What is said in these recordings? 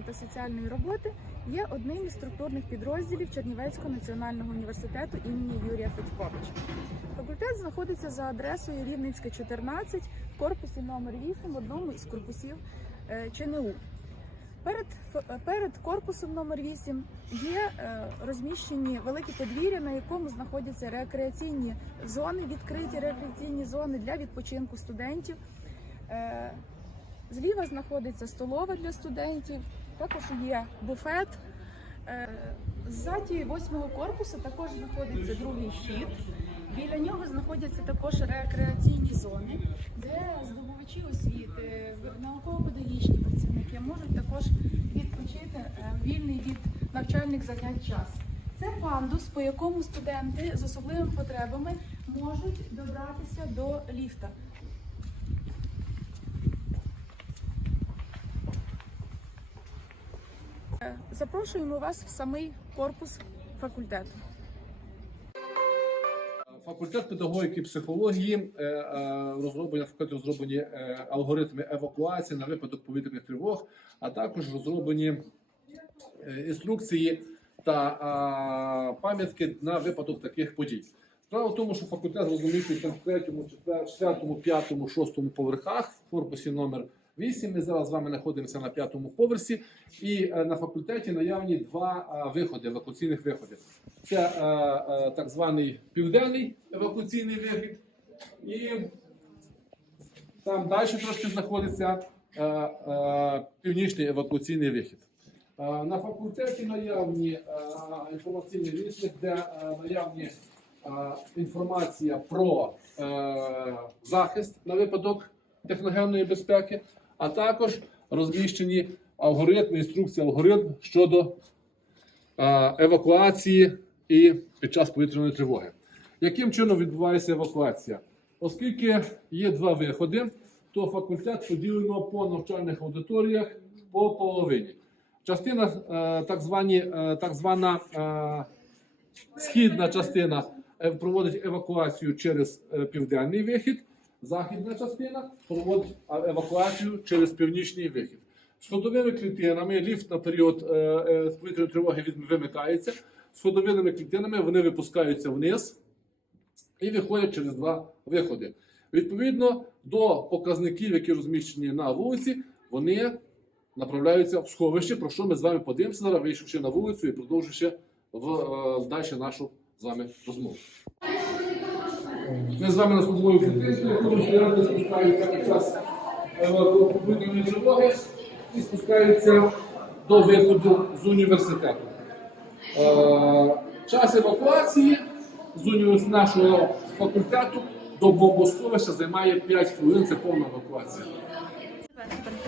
психології та соціальної роботи є одним із структурних підрозділів Чернівецького національного університету імені Юрія Федьковича. Факультет знаходиться за адресою Рівненська, 14 в корпусі номер 8 в одному із корпусів е, ЧНУ. Перед, перед корпусом номер 8 є е, розміщені великі подвір'я, на якому знаходяться рекреаційні зони, відкриті рекреаційні зони для відпочинку студентів. Е, Зліва знаходиться столова для студентів, також є буфет. Е, Ззаді восьмого корпусу також знаходиться другий вхід. Біля нього знаходяться також рекреаційні зони, де здобувачі освіти, науково-педагогічні працівники можуть також відпочити е, вільний від навчальних занять час. Це пандус, по якому студенти з особливими потребами можуть добратися до ліфта. Е, Запрошуємо вас в самий корпус факультету. Факультет педагогіки і психології е, е, розроблені факультеті розроблені е, алгоритми евакуації на випадок повітряних тривог, а також розроблені інструкції та пам'ятки на випадок таких подій. Справа в тому, що факультет розміщується в третьому, четвертому, п'ятому, шостому поверхах в корпусі номер 8. Ми зараз з вами знаходимося на п'ятому поверсі, і е, на факультеті наявні два е, виходи, евакуаційних виходи. Це е, так званий південний евакуаційний вихід, і там далі трошки знаходиться північний евакуаційний вихід. На факультеті наявні інформаційні лісник, де наявні інформація про захист на випадок техногенної безпеки, а також розміщені алгоритми, інструкції, алгоритм щодо евакуації і під час повітряної тривоги. Яким чином відбувається евакуація? Оскільки є два виходи, то факультет поділено по навчальних аудиторіях по половині. Частина, е, так, звані, е, так звана е, східна частина проводить евакуацію через південний вихід, західна частина проводить евакуацію через північний вихід. Сходовими клітинами ліфт на період е, е, повітряної тривоги від- вимикається. Сходовими клітинами вони випускаються вниз і виходять через два виходи. Відповідно до показників, які розміщені на вулиці, вони направляються в сховище, про що ми з вами подивимося зараз, вийшовши на вулицю і продовжуючи в е, далі нашу з вами розмову. Ми з вами на сходової клітинці, яку студенти спускаються під час повітряної тривоги і спускаються до виходу з університету. Е, Час евакуації з нашого факультету до бомбосховища займає 5 хвилин. Це повна евакуація.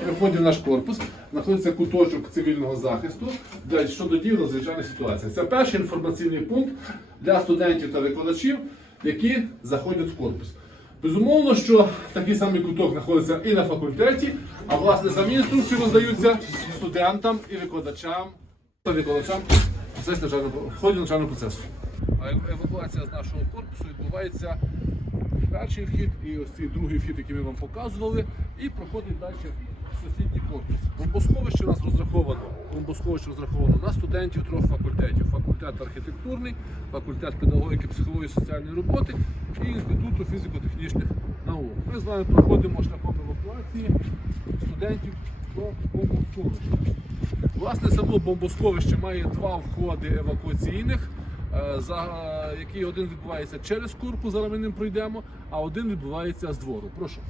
При вході в наш корпус знаходиться куточок цивільного захисту для щодо дій надзвичайних ситуаціях. Це перший інформаційний пункт для студентів та викладачів, які заходять в корпус. Безумовно, що такий самий куток знаходиться і на факультеті, а власне самі інструкції роздаються студентам і викладачам та викладачам в ході навчального процесу. А евакуація з нашого корпусу відбувається перший вхід і ось цей другий вхід, який ми вам показували, і проходить далі в сусідній корпус. Бомбосховище у нас розраховано. Бомбосховище розраховано на студентів трьох факультетів: факультет архітектурний, факультет педагогіки, психології, соціальної роботи і інституту фізико-технічних наук. Ми з вами проходимо шляхом евакуації студентів до бомбосховища. Власне, само бомбосховище має два входи евакуаційних, е, за, який один відбувається через корпус, зараз ми ним пройдемо, а один відбувається з двору. Прошу.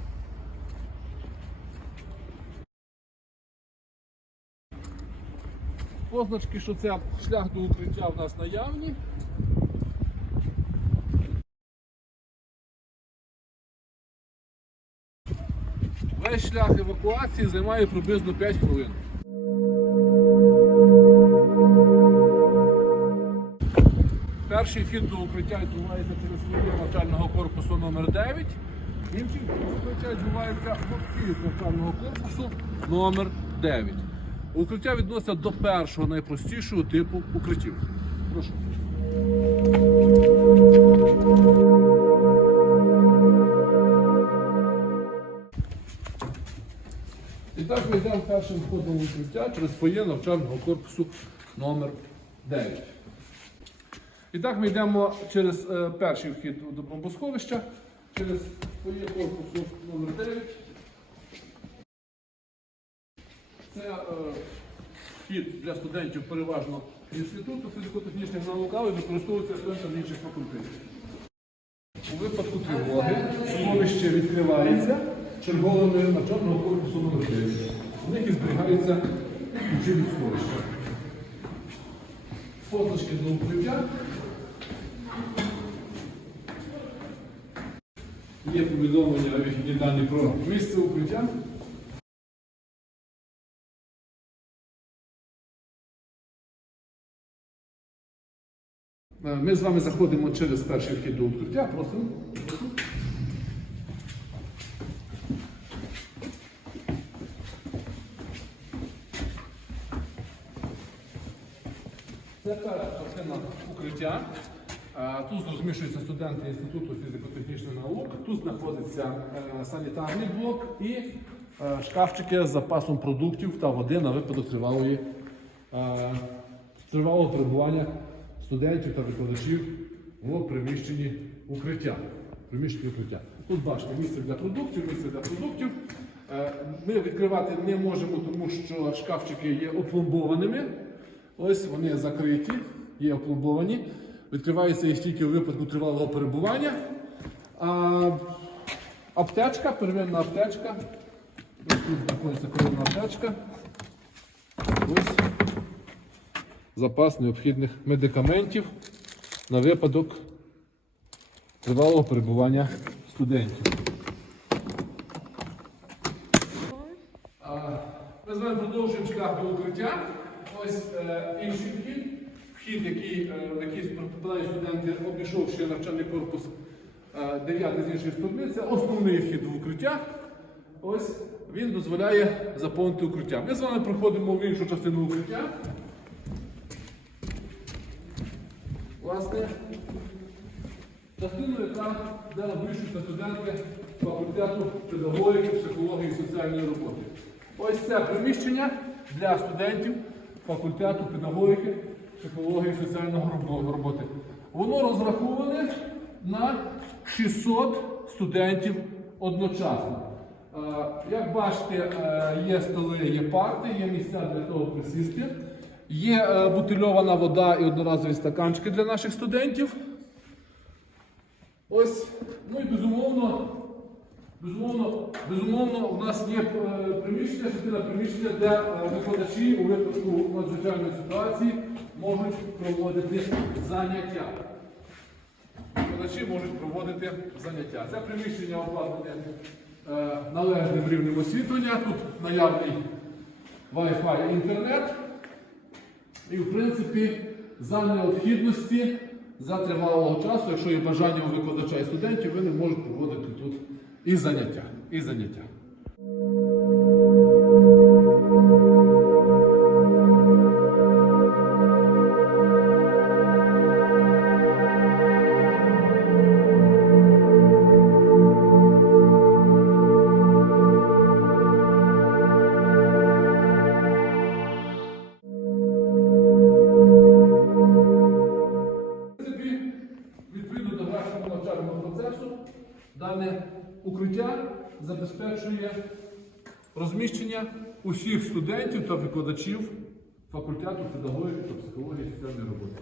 Позначки, що це шлях до укриття в нас наявні. Весь шлях евакуації займає приблизно 5 хвилин. Перший вхід до укриття відбувається через своє навчального корпусу номер 9 Інший вхід до укриття відбувається в вхід навчального корпусу номер 9 Укриття відноситься до першого найпростішого типу укриттів. Прошу. І так ми йдемо першим входом в укриття через фоє навчального корпусу номер 9. І так ми йдемо через е, перший вхід до бомбосховища, через фоє корпусу номер 9. Це е, вхід для студентів переважно інституту фізико-технічних наук, але використовується студентами інших факультетів. У випадку тривоги сховище відкривається черговими навчального корпусу номер 9. У них і зберігаються ключі сховища. Позначки до укриття. Є повідомлення вихідні дані про місце укриття. Ми з вами заходимо через перший вхід до укриття. Просимо. Це перша частина укриття. Е, Тут розміщуються студенти Інституту фізико-технічних наук. Тут знаходиться е, санітарний блок і е, шкафчики з запасом продуктів та води на випадок тривалої, е, тривалого перебування студентів та викладачів в приміщенні укриття. Приміщенні укриття. Тут бачите місце для продуктів, місце для продуктів. Е, Ми відкривати не можемо, тому що шкафчики є опломбованими. Ось вони закриті, є опломбовані. Відкриваються їх тільки у випадку тривалого перебування. А, аптечка, первинна аптечка. Ось тут знаходиться первинна аптечка. Ось запас необхідних медикаментів на випадок тривалого перебування студентів. Ми з вами продовжуємо шлях до укриття. Ось е, інший вхід. Вхід, який, е, який попадають студенти, обійшовши навчальний корпус е, 9 з іншої сторони. Це основний вхід в укриття. Ось він дозволяє заповнити укриття. Ми з вами проходимо в іншу частину укриття. Власне, частину, яка де розміщуються студенти факультету педагогіки, психології і соціальної роботи. Ось це приміщення для студентів факультету педагогіки, психології і соціальної роботи. Воно розраховане на 600 студентів одночасно. Е, Як бачите, е, є столи, є парти, є місця для того присісти. Є е, бутильована вода і одноразові стаканчики для наших студентів. Ось, ну і безумовно, безумовно, безумовно, у нас є е, приміщення, частина приміщення, де е, викладачі у випадку надзвичайної ситуації можуть проводити заняття. Викладачі можуть проводити заняття. Це приміщення обладнане належним рівнем освітлення. Тут наявний Wi-Fi інтернет. І, в принципі, за необхідності, за тривалого часу, якщо є бажання у викладача і студентів, вони можуть проводити тут і заняття. І заняття. Забезпечує розміщення усіх студентів та викладачів факультету педагогіки та психології соціальної роботи.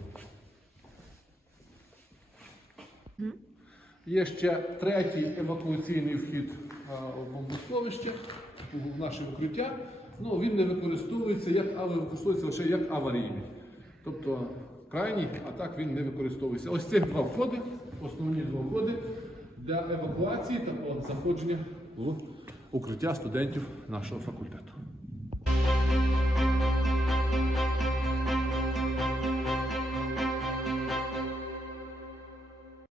Є ще третій евакуаційний вхід у бомбосховище в наше укриття. Ну, він не використовується як, але використовується лише як аварійний. Тобто крайній, а так він не використовується. Ось цих два входи, основні два входи для евакуації та заходження в укриття студентів нашого факультету.